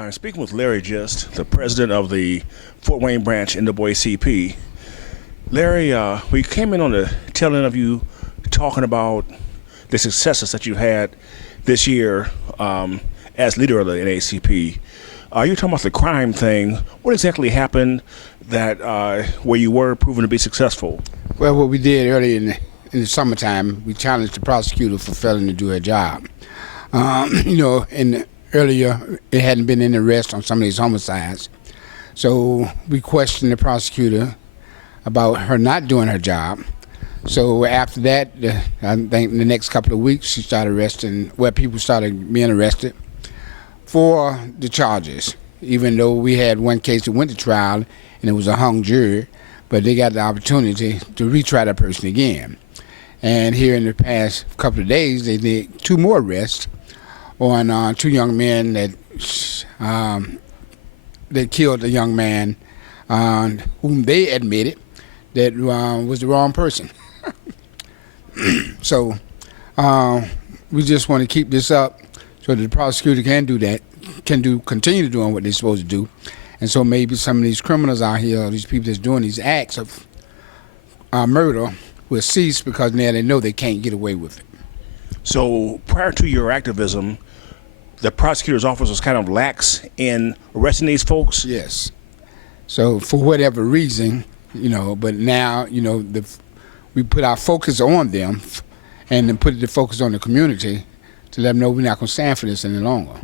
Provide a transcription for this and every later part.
I'm speaking with Larry Gist, the president of the Fort Wayne Branch NAACP. Larry, we came in on the tail end of you talking about the successes that you've had this year as leader of the NAACP. You're talking about the crime thing. What exactly happened that where you were proven to be successful? Well, what we did early in the summertime, we challenged the prosecutor for failing to do her job. Earlier, it hadn't been in arrest on some of these homicides. So we questioned the prosecutor about her not doing her job. So after that, I think in the next couple of weeks, she started people started being arrested for the charges, even though we had one case that went to trial and it was a hung jury, but they got the opportunity to retry that person again. And here in the past couple of days, they did two more arrests on two young men that killed a young man whom they admitted that was the wrong person. So we just want to keep this up so that the prosecutor can do that, continue doing what they're supposed to do. And so maybe some of these criminals out here, these people that's doing these acts of murder, will cease because now they know they can't get away with it. So prior to your activism, the prosecutor's office was kind of lax in arresting these folks? Yes. So for whatever reason, but now, we put our focus on them and then put the focus on the community to let them know we're not going to stand for this any longer.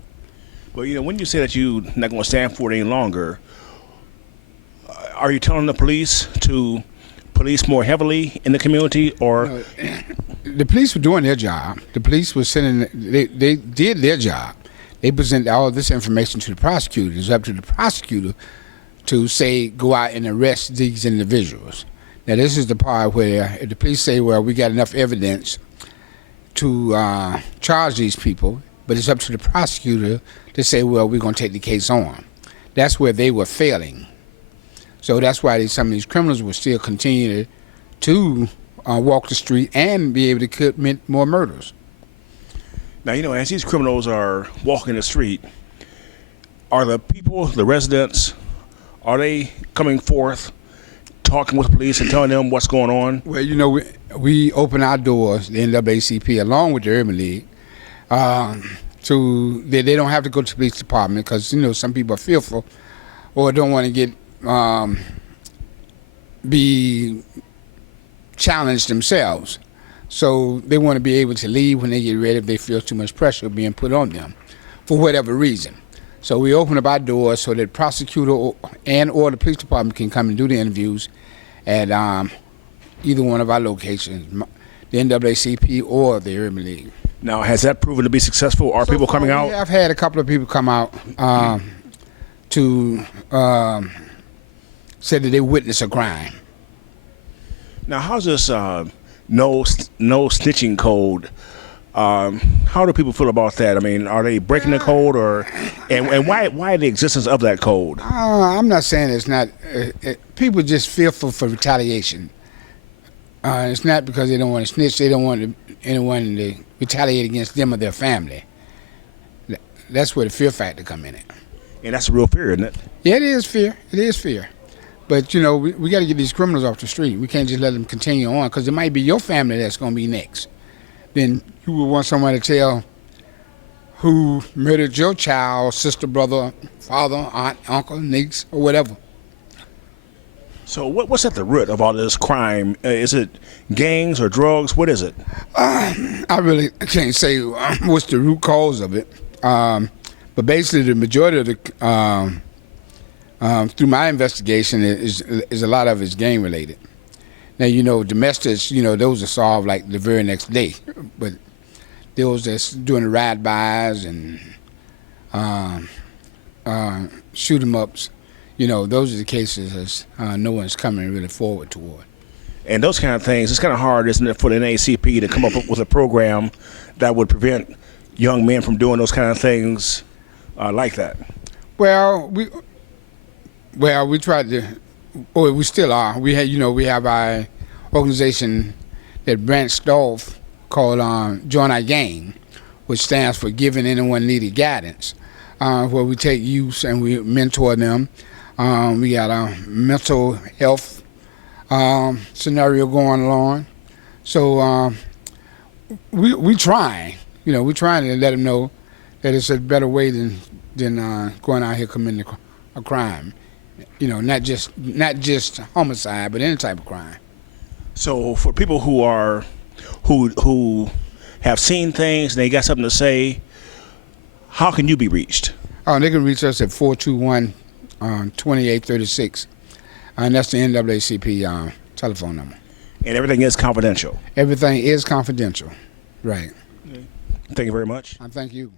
Well, when you say that you're not going to stand for it any longer, are you telling the police to police more heavily in the community, or? The police were doing their job. The police were they did their job. They presented all this information to the prosecutor. It's up to the prosecutor to say, go out and arrest these individuals. Now, this is the part where if the police say, well, we got enough evidence to charge these people, but it's up to the prosecutor to say, well, we're going to take the case on. That's where they were failing. So that's why some of these criminals will still continue to walk the street and be able to commit more murders. Now, as these criminals are walking the street, are the people, the residents, are they coming forth, talking with the police and telling them what's going on? Well, we open our doors, the NAACP, along with the Urban League, they don't have to go to the police department because, some people are fearful or don't want to get be challenged themselves. So they want to be able to leave when they get ready if they feel too much pressure being put on them for whatever reason. So we open up our doors so that prosecutor or the police department can come and do the interviews at either one of our locations, the NAACP or the Urban League. Now, has that proven to be successful? Are people coming out? I've had a couple of people come out to say that they witnessed a crime. Now, how's this no snitching code? How do people feel about that? I mean, are they breaking the code, and why the existence of that code? I'm not saying it's not. People are just fearful for retaliation. It's not because they don't want to snitch. They don't want anyone to retaliate against them or their family. That's where the fear factor come in. And that's a real fear, isn't it? Yeah, it is fear. It is fear. But, we got to get these criminals off the street. We can't just let them continue on because it might be your family that's going to be next. Then you would want someone to tell who murdered your child, sister, brother, father, aunt, uncle, niece, or whatever. So what's at the root of all this crime? Is it gangs or drugs? What is it? I really can't say what's the root cause of it. But basically the majority of the through my investigation, is a lot of it's gang related. Now, domestics, those are solved like the very next day. But those that's doing the ride-bys and shoot-em-ups, those are the cases no one's coming really forward toward. And those kind of things, it's kind of hard, isn't it, for the NAACP to come up with a program that would prevent young men from doing those kind of things like that? Well, we tried to, or we still are. We have our organization that branched off called Join Our Gang, which stands for Giving Anyone Needed Guidance. where we take youth and we mentor them. We got a mental health scenario going along. So we try, we trying to let them know that it's a better way than going out here committing a crime. Not just homicide, but any type of crime. So for people who have seen things and they got something to say, how can you be reached? Oh, they can reach us at 421-2836, and that's the NAACP telephone number. And everything is confidential. Everything is confidential, right? Thank you very much. I thank you.